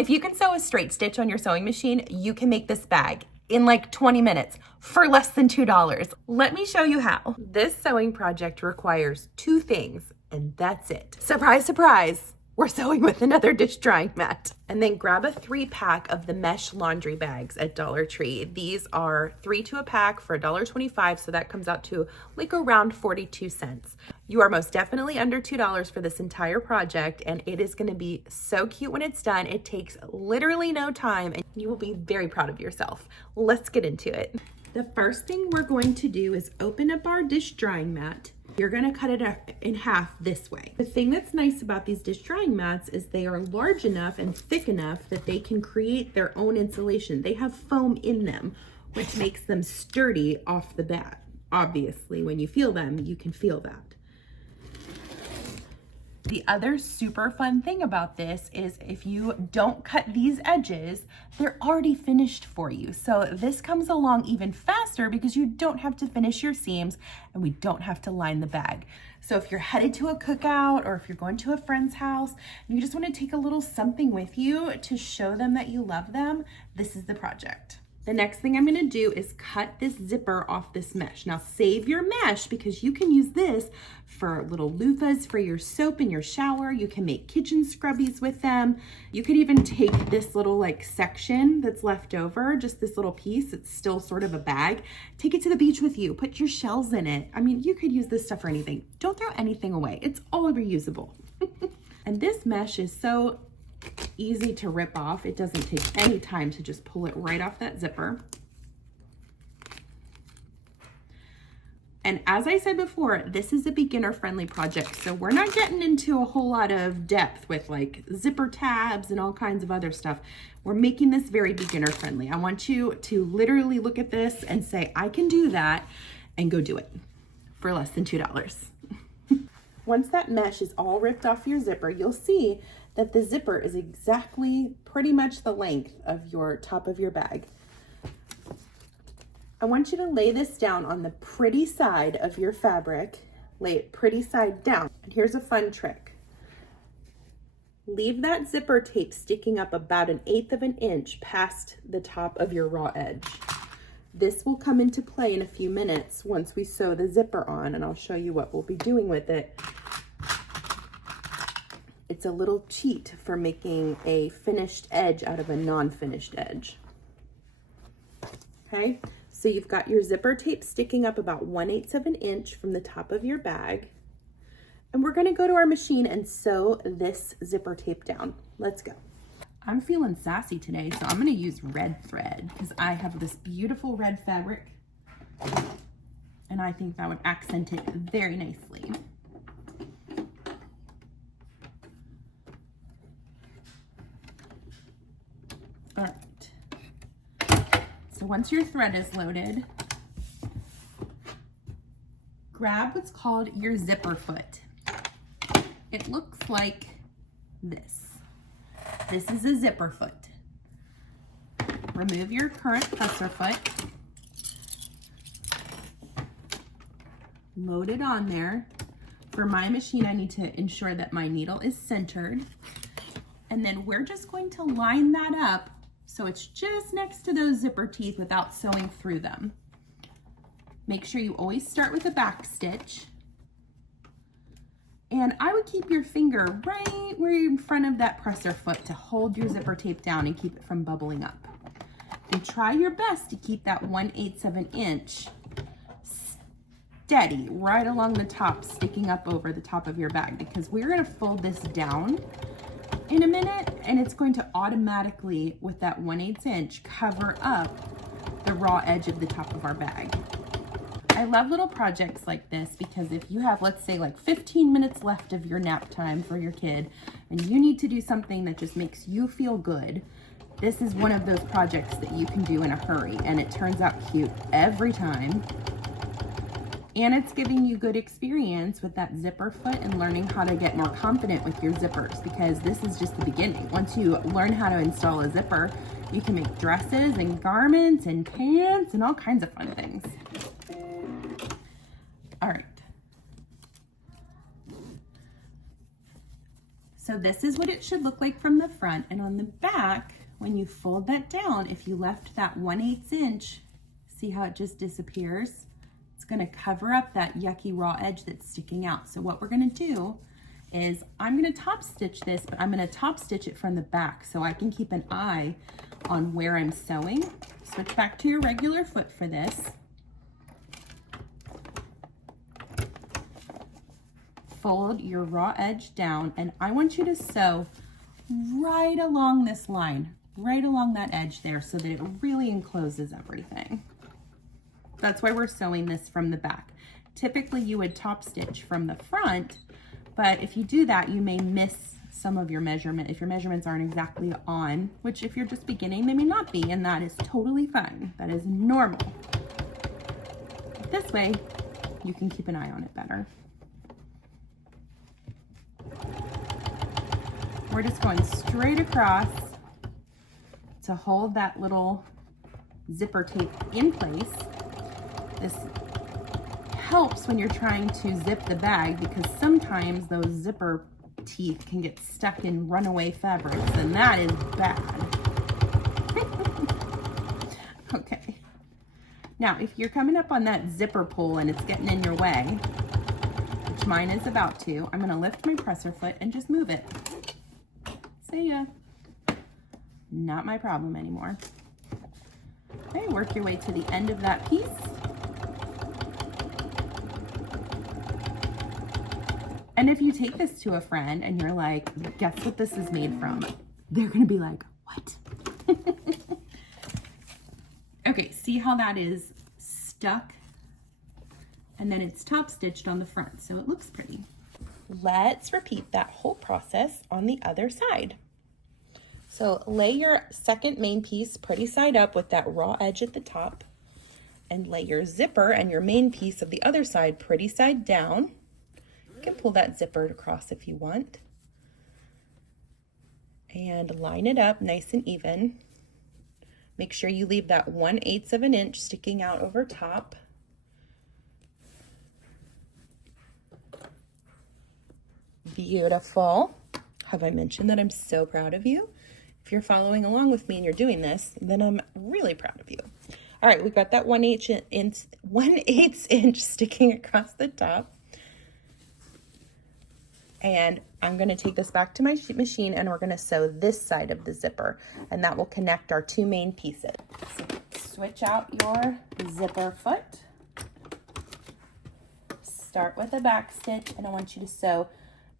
If you can sew a straight stitch on your sewing machine, you can make this bag in like 20 minutes for less than $2. Let me show you how. This sewing project requires 2 things, and that's it. Surprise, surprise. We're sewing with another dish drying mat. And then grab a 3-pack of the mesh laundry bags at Dollar Tree. These are 3 to a pack for $1.25, so that comes out to like around 42 cents. You are most definitely under $2 for this entire project, and it is gonna be so cute when it's done. It takes literally no time, and you will be very proud of yourself. Let's get into it. The first thing we're going to do is open up our dish drying mat. You're gonna cut it in half this way. The thing that's nice about these dish drying mats is they are large enough and thick enough that they can create their own insulation. They have foam in them, which makes them sturdy off the bat. Obviously, when you feel them, you can feel that. The other super fun thing about this is if you don't cut these edges, they're already finished for you. So this comes along even faster because you don't have to finish your seams and we don't have to line the bag. So if you're headed to a cookout or if you're going to a friend's house and you just want to take a little something with you to show them that you love them, this is the project. The next thing I'm gonna do is cut this zipper off this mesh. Now save your mesh because you can use this for little loofahs for your soap in your shower. You can make kitchen scrubbies with them. You could even take this little like section that's left over, just this little piece, it's still sort of a bag, take it to the beach with you, put your shells in it. I mean, you could use this stuff for anything. Don't throw anything away. It's all reusable. And this mesh is so easy to rip off. It doesn't take any time to just pull it right off that zipper. And as I said before, this is a beginner friendly project. So we're not getting into a whole lot of depth with like zipper tabs and all kinds of other stuff. We're making this very beginner friendly. I want you to literally look at this and say, I can do that, and go do it for less than $2. Once that mesh is all ripped off your zipper, you'll see that the zipper is exactly pretty much the length of your top of your bag. I want you to lay this down on the pretty side of your fabric. Lay it pretty side down. And here's a fun trick. Leave that zipper tape sticking up about 1/8 of an inch past the top of your raw edge. This will come into play in a few minutes once we sew the zipper on, and I'll show you what we'll be doing with it. It's a little cheat for making a finished edge out of a non-finished edge. Okay, so you've got your zipper tape sticking up about 1/8 of an inch from the top of your bag. And we're gonna go to our machine and sew this zipper tape down. Let's go. I'm feeling sassy today, so I'm gonna use red thread because I have this beautiful red fabric and I think that would accent it very nicely. All right, so once your thread is loaded, grab what's called your zipper foot. It looks like this. This is a zipper foot. Remove your current presser foot. Load it on there. For my machine, I need to ensure that my needle is centered. And then we're just going to line that up so it's just next to those zipper teeth without sewing through them. Make sure you always start with a back stitch. And I would keep your finger right where you're in front of that presser foot to hold your zipper tape down and keep it from bubbling up. And try your best to keep that 1/8 of an inch steady right along the top, sticking up over the top of your bag, because we're gonna fold this down in a minute and it's going to automatically, with that 1/8 inch, cover up the raw edge of the top of our bag. I love little projects like this because if you have, let's say, like 15 minutes left of your nap time for your kid and you need to do something that just makes you feel good, this is one of those projects that you can do in a hurry, and it turns out cute every time. And it's giving you good experience with that zipper foot and learning how to get more confident with your zippers, because this is just the beginning. Once you learn how to install a zipper, you can make dresses and garments and pants and all kinds of fun things. All right. So this is what it should look like from the front, and on the back, when you fold that down, if you left that 1/8 inch, see how it just disappears? It's gonna cover up that yucky raw edge that's sticking out. So what we're gonna do is I'm gonna top stitch this, but I'm gonna top stitch it from the back so I can keep an eye on where I'm sewing. Switch back to your regular foot for this. Fold your raw edge down, and I want you to sew right along this line, right along that edge there, so that it really encloses everything. That's why we're sewing this from the back. Typically you would top stitch from the front, but if you do that, you may miss some of your measurement if your measurements aren't exactly on, which if you're just beginning, they may not be, and that is totally fine. That is normal. This way, you can keep an eye on it better. We're just going straight across to hold that little zipper tape in place. This helps when you're trying to zip the bag because sometimes those zipper teeth can get stuck in runaway fabrics, and that is bad. Okay. Now, if you're coming up on that zipper pull and it's getting in your way, which mine is about to, I'm going to lift my presser foot and just move it. See ya. Not my problem anymore. Okay, work your way to the end of that piece. And if you take this to a friend and you're like, guess what this is made from? They're gonna be like, what? Okay, see how that is stuck? And then it's top stitched on the front, so it looks pretty. Let's repeat that whole process on the other side. So lay your second main piece pretty side up with that raw edge at the top, and lay your zipper and your main piece of the other side pretty side down. You can pull that zipper across if you want. And line it up nice and even. Make sure you leave that 1/8 of an inch sticking out over top. Beautiful. Have I mentioned that I'm so proud of you? If you're following along with me and you're doing this, then I'm really proud of you. All right, we've got that 1/8 inch sticking across the top. And I'm going to take this back to my machine and we're going to sew this side of the zipper, and that will connect our two main pieces. So switch out your zipper foot. Start with a back stitch, and I want you to sew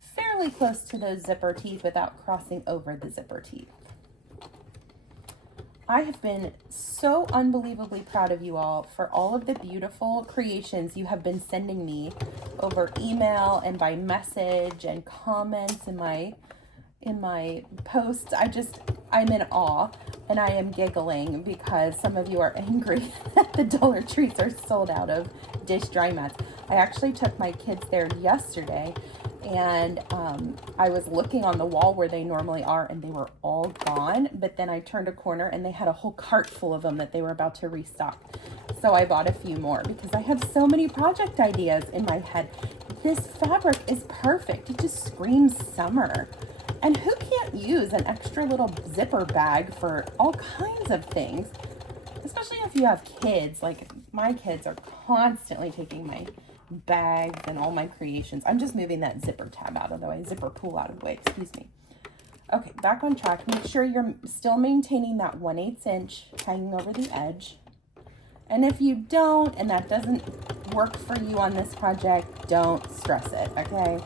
fairly close to those zipper teeth without crossing over the zipper teeth. I have been so unbelievably proud of you all for all of the beautiful creations you have been sending me over email and by message and comments in my posts. I'm in awe, and I am giggling because some of you are angry that the Dollar Trees are sold out of dish dry mats. I actually took my kids there yesterday, and I was looking on the wall where they normally are, and they were all gone. But then I turned a corner and they had a whole cart full of them that they were about to restock. So I bought a few more because I have so many project ideas in my head. This fabric is perfect. It just screams summer. And who can't use an extra little zipper bag for all kinds of things? Especially if you have kids. Like, my kids are constantly taking my bags and all my creations. I'm just moving that zipper tab out of the way, zipper pull out of the way, excuse me. Okay, back on track. Make sure you're still maintaining that 1/8 inch hanging over the edge. And if you don't, and that doesn't work for you on this project, don't stress it, okay?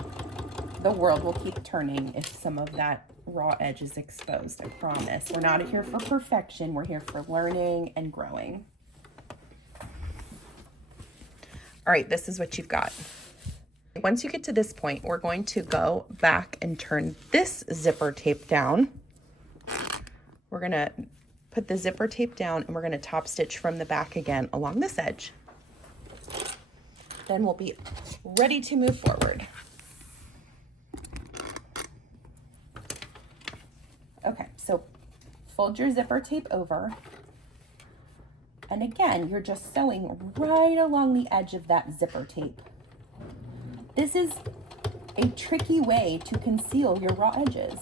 The world will keep turning if some of that raw edge is exposed, I promise. We're not here for perfection. We're here for learning and growing. All right, this is what you've got. Once you get to this point, we're going to go back and turn this zipper tape down. We're gonna put the zipper tape down, and we're gonna top stitch from the back again along this edge. Then we'll be ready to move forward. Okay, so fold your zipper tape over. And again, you're just sewing right along the edge of that zipper tape. This is a tricky way to conceal your raw edges.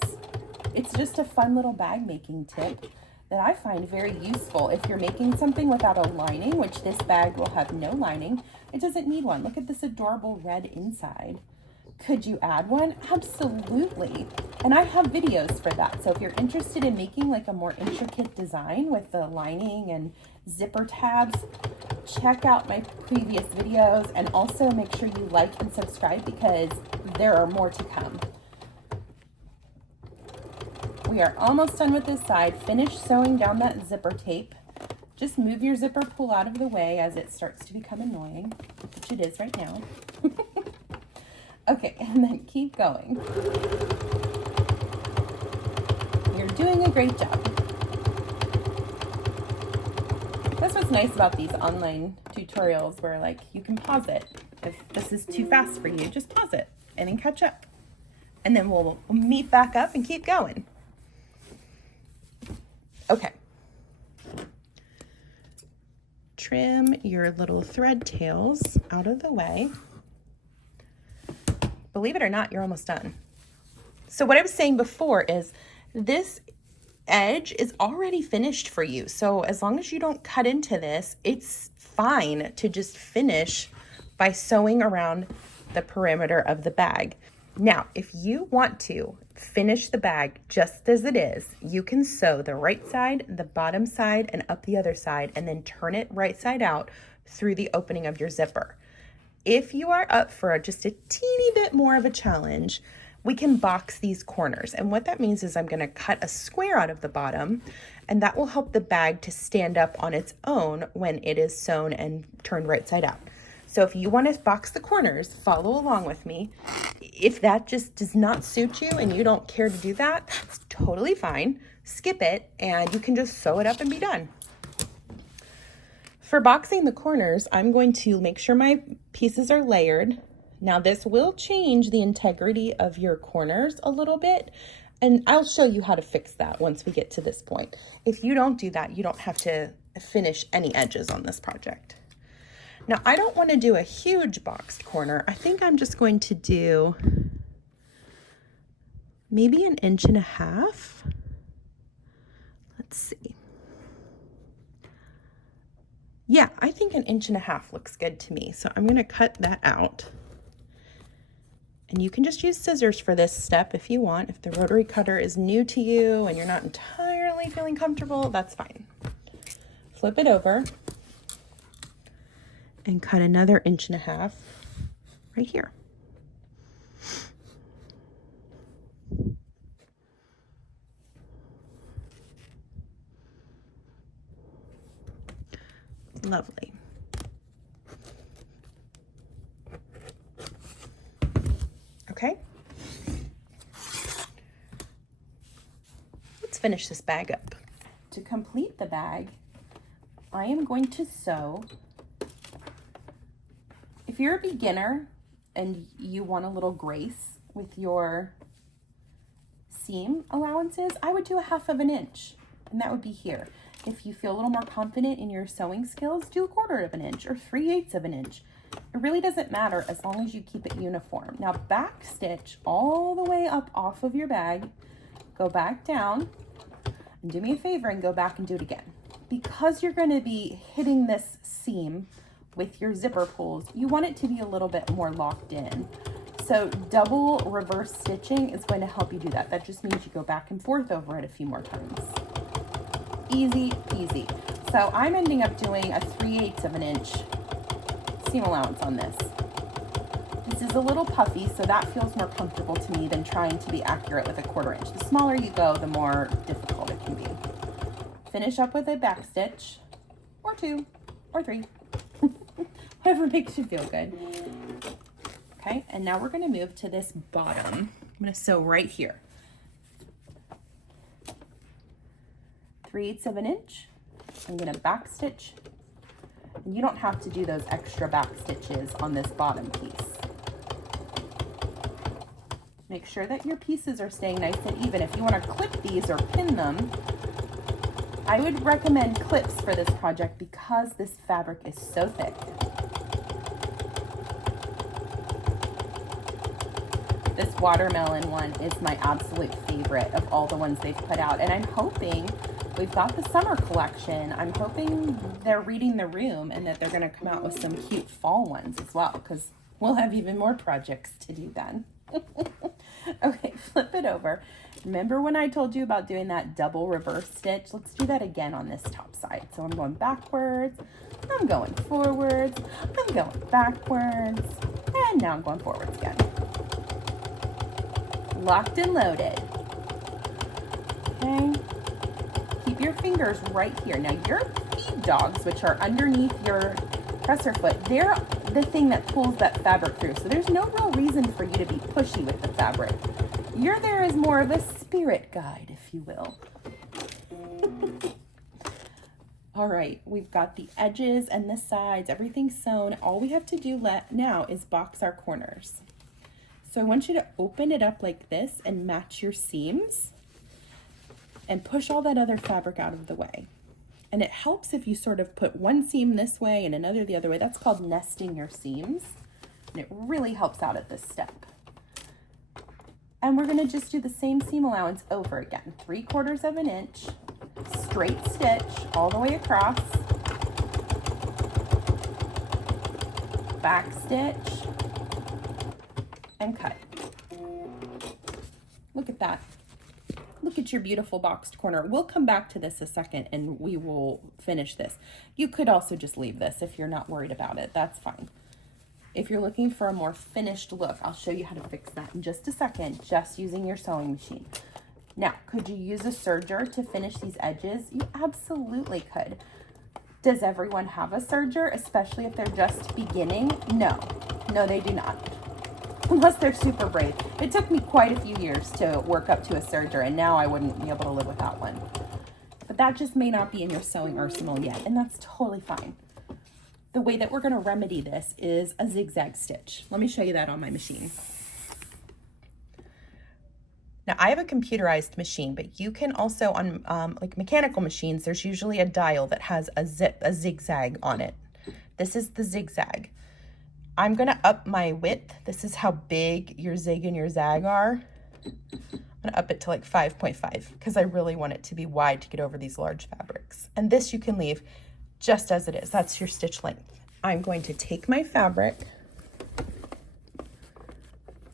It's just a fun little bag making tip that I find very useful if you're making something without a lining, which this bag will have no lining. It doesn't need one. Look at this adorable red inside. Could you add one? Absolutely. And I have videos for that. So if you're interested in making like a more intricate design with the lining and zipper tabs, check out my previous videos, and also make sure you like and subscribe because there are more to come. We are almost done with this side. Finish sewing down that zipper tape. Just move your zipper pull out of the way as it starts to become annoying, which it is right now. Okay, and then keep going. You're doing a great job. That's what's nice about these online tutorials where like you can pause it. If this is too fast for you, just pause it and then catch up. And then we'll meet back up and keep going. Okay. Trim your little thread tails out of the way. Believe it or not, you're almost done. So what I was saying before is this edge is already finished for you. So as long as you don't cut into this, it's fine to just finish by sewing around the perimeter of the bag. Now, if you want to finish the bag just as it is, you can sew the right side, the bottom side, and up the other side, and then turn it right side out through the opening of your zipper. If you are up for just a teeny bit more of a challenge, we can box these corners. And what that means is I'm going to cut a square out of the bottom, and that will help the bag to stand up on its own when it is sewn and turned right side out. So if you want to box the corners, follow along with me. If that just does not suit you and you don't care to do that, that's totally fine. Skip it and you can just sew it up and be done. For boxing the corners, I'm going to make sure my pieces are layered. Now this will change the integrity of your corners a little bit, and I'll show you how to fix that once we get to this point. If you don't do that, you don't have to finish any edges on this project. Now I don't want to do a huge boxed corner. I think I'm just going to do maybe 1.5 inches. Let's see. Yeah, I think 1.5 inches looks good to me. So I'm going to cut that out. And you can just use scissors for this step if you want. If the rotary cutter is new to you and you're not entirely feeling comfortable, that's fine. Flip it over and cut another 1.5 inches right here. Lovely. Okay. Let's finish this bag up. To complete the bag, I am going to sew. If you're a beginner and you want a little grace with your seam allowances, I would do 1/2 inch, and that would be here. If you feel a little more confident in your sewing skills, do 1/4 inch or 3/8 inch. It really doesn't matter as long as you keep it uniform. Now back stitch all the way up off of your bag, go back down, and do me a favor and go back and do it again. Because you're going to be hitting this seam with your zipper pulls, you want it to be a little bit more locked in. So double reverse stitching is going to help you do that. That just means you go back and forth over it a few more times. Easy peasy. So I'm ending up doing a 3/8 inch seam allowance on this. This is a little puffy, so that feels more comfortable to me than trying to be accurate with a 1/4 inch. The smaller you go, the more difficult it can be. Finish up with a back stitch, or 2, or 3, whatever makes you feel good. Okay, and now we're going to move to this bottom. I'm going to sew right here. 3/8 inch. I'm going to back stitch. And you don't have to do those extra back stitches on this bottom piece. Make sure that your pieces are staying nice and even. If you want to clip these or pin them, I would recommend clips for this project because this fabric is so thick. This watermelon one is my absolute favorite of all the ones they've put out. And I'm hoping, we've got the summer collection. I'm hoping they're reading the room and that they're going to come out with some cute fall ones as well, because we'll have even more projects to do then. Okay, flip it over. Remember when I told you about doing that double reverse stitch? Let's do that again on this top side. So I'm going backwards, I'm going forwards, I'm going backwards, and now I'm going forwards again. Locked and loaded. Okay. Keep your fingers right here. Now your feed dogs, which are underneath your presser foot, they're the thing that pulls that fabric through. So there's no real reason for you to be pushy with the fabric. You're there as more of a spirit guide, if you will. All right, we've got the edges and the sides, everything sewn. All we have to do now is box our corners. So I want you to open it up like this and match your seams and push all that other fabric out of the way. And it helps if you sort of put one seam this way and another the other way. That's called nesting your seams. And it really helps out at this step. And we're gonna just do the same seam allowance over again. 3/4 of an inch, straight stitch all the way across, back stitch, and cut. Look at that. Look at your beautiful boxed corner. We'll come back to this a second and we will finish this. You could also just leave this if you're not worried about it. That's fine. If you're looking for a more finished look, I'll show you how to fix that in just a second, just using your sewing machine. Now, could you use a serger to finish these edges? You absolutely could. Does everyone have a serger, especially if they're just beginning? No, they do not. Unless they're super brave. It took me quite a few years to work up to a serger, and now I wouldn't be able to live without one. But that just may not be in your sewing arsenal yet, and that's totally fine. The way that we're going to remedy this is a zigzag stitch. Let me show you that on my machine. Now I have a computerized machine, but you can also on like mechanical machines, there's usually a dial that has a zigzag on it. This is the zigzag. I'm gonna up my width. This is how big your zig and your zag are. I'm gonna up it to like 5.5 because I really want it to be wide to get over these large fabrics. And this you can leave just as it is. That's your stitch length. I'm going to take my fabric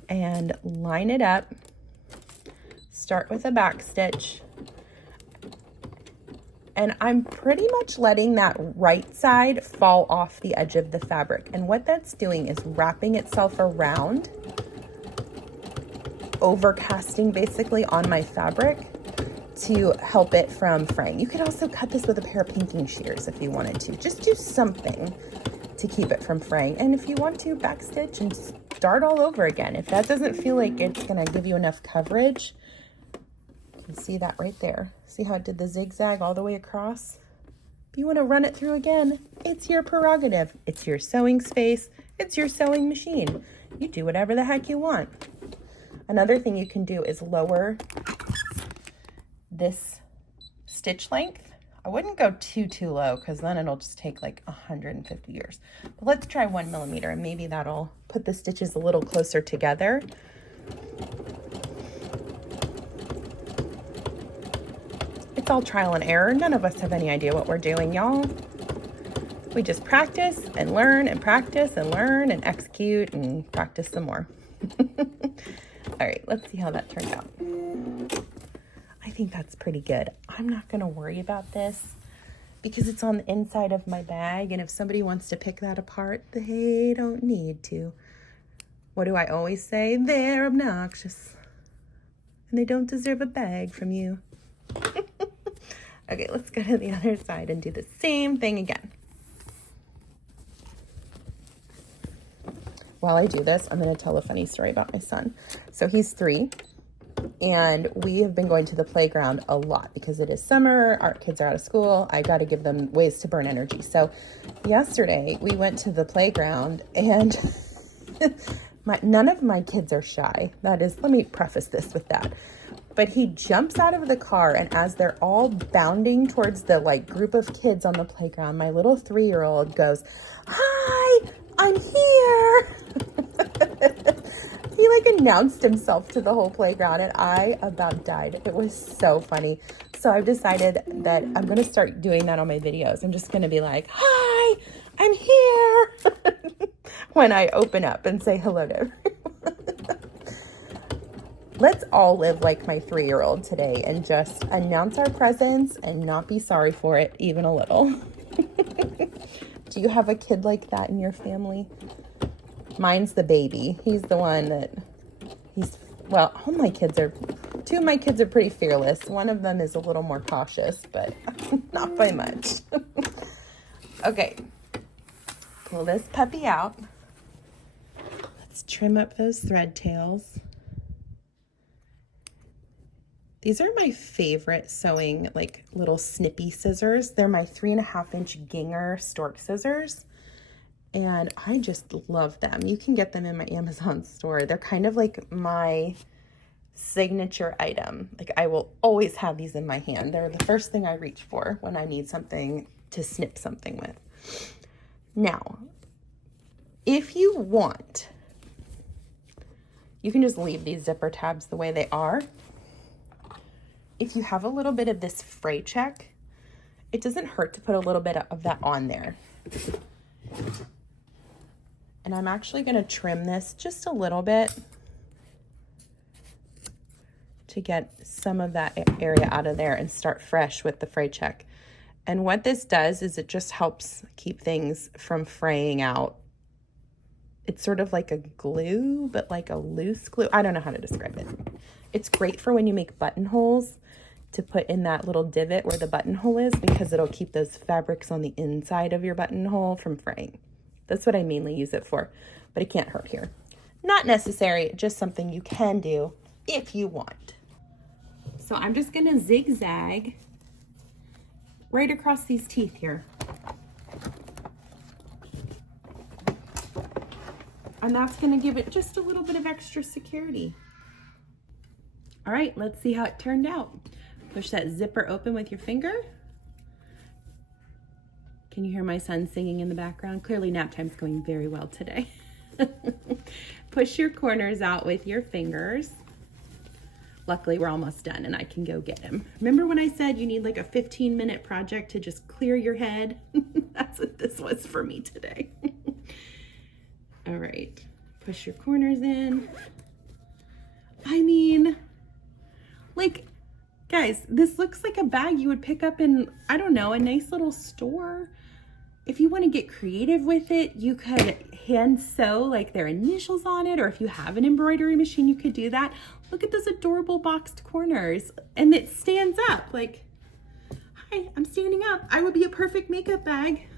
and line it up. Start with a back stitch. And I'm pretty much letting that right side fall off the edge of the fabric. And what that's doing is wrapping itself around, overcasting basically on my fabric to help it from fraying. You could also cut this with a pair of pinking shears if you wanted to. Just do something to keep it from fraying. And if you want to, backstitch and start all over again. If that doesn't feel like it's gonna give you enough coverage, you see that right there. See how it did the zigzag all the way across? If you want to run it through again, it's your prerogative. It's your sewing space. It's your sewing machine. You do whatever the heck you want. Another thing you can do is lower this stitch length. I wouldn't go too low because then it'll just take like 150 years. But let's try 1 millimeter and maybe that'll put the stitches a little closer together. It's all trial and error. None of us have any idea what we're doing, y'all. We just practice and learn and practice and learn and execute and practice some more. All right, let's see how that turned out. I think that's pretty good. I'm not gonna worry about this because it's on the inside of my bag, and if somebody wants to pick that apart, they don't need to. What do I always say? They're obnoxious and they don't deserve a bag from you. Okay, let's go to the other side and do the same thing again. While I do this, I'm going to tell a funny story about my son. So he's 3, and we have been going to the playground a lot because it is summer, our kids are out of school, I got to give them ways to burn energy. So yesterday we went to the playground, and none of my kids are shy. That is, let me preface this with that. But he jumps out of the car, and as they're all bounding towards the group of kids on the playground, my little 3-year-old goes, "Hi, I'm here." He he like announced himself to the whole playground, and I about died. It was so funny. So I've decided that I'm gonna start doing that on my videos. I'm just gonna be like, hi, I'm here when I open up and say hello to everyone. Let's all live like my 3-year-old today and just announce our presence and not be sorry for it even a little. Do you have a kid like that in your family? Mine's the baby. He's the one that well, two of my kids are pretty fearless. One of them is a little more cautious, but not by much. Okay, pull this puppy out. Let's trim up those thread tails. These are my favorite sewing, like little snippy scissors. They're my 3.5-inch Ginger stork scissors, and I just love them. You can get them in my Amazon store. They're kind of like my signature item. Like I will always have these in my hand. They're the first thing I reach for when I need something to snip something with. Now, if you want, you can just leave these zipper tabs the way they are. If you have a little bit of this fray check, it doesn't hurt to put a little bit of that on there. And I'm actually going to trim this just a little bit to get some of that area out of there and start fresh with the fray check. And what this does is it just helps keep things from fraying out. It's sort of like a glue, but like a loose glue. I don't know how to describe it. It's great for when you make buttonholes to put in that little divot where the buttonhole is, because it'll keep those fabrics on the inside of your buttonhole from fraying. That's what I mainly use it for, but it can't hurt here. Not necessary, just something you can do if you want. So I'm just gonna zigzag right across these teeth here. And that's gonna give it just a little bit of extra security. All right, let's see how it turned out. Push that zipper open with your finger. Can you hear my son singing in the background? Clearly nap time's going very well today. Push your corners out with your fingers. Luckily, we're almost done and I can go get him. Remember when I said you need like a 15-minute project to just clear your head? That's what this was for me today. All right, push your corners in. I mean, like, guys, this looks like a bag you would pick up in, I don't know, a nice little store. If you want to get creative with it, you could hand sew like their initials on it, or if you have an embroidery machine, you could do that. Look at those adorable boxed corners, and it stands up like, hi, I'm standing up. I would be a perfect makeup bag.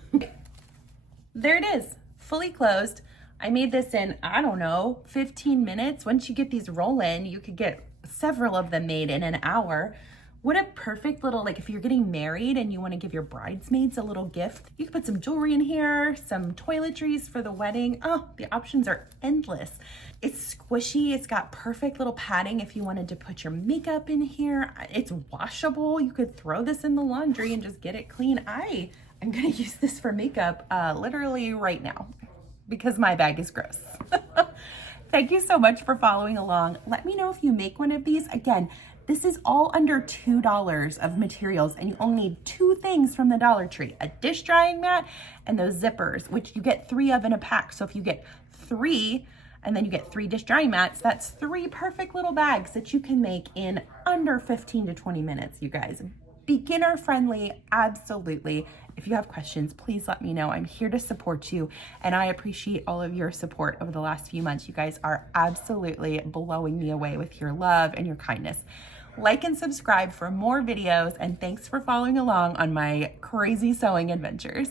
There it is, fully closed. I made this in, I don't know, 15 minutes. Once you get these rolling, you could get several of them made in an hour. What a perfect little, like if you're getting married and you want to give your bridesmaids a little gift, you can put some jewelry in here, some toiletries for the wedding. Oh, the options are endless. It's squishy. It's got perfect little padding if you wanted to put your makeup in here. It's washable. You could throw this in the laundry and just get it clean. I'm going to use this for makeup literally right now because my bag is gross. Thank you so much for following along. Let me know if you make one of these. Again, this is all under $2 of materials, and you only need 2 things from the Dollar Tree: a dish drying mat and those zippers, which you get 3 of in a pack. So if you get 3 and then you get 3 dish drying mats, that's 3 perfect little bags that you can make in under 15 to 20 minutes, you guys. Beginner friendly, absolutely. If you have questions, please let me know. I'm here to support you, and I appreciate all of your support over the last few months. You guys are absolutely blowing me away with your love and your kindness. Like and subscribe for more videos, and thanks for following along on my crazy sewing adventures.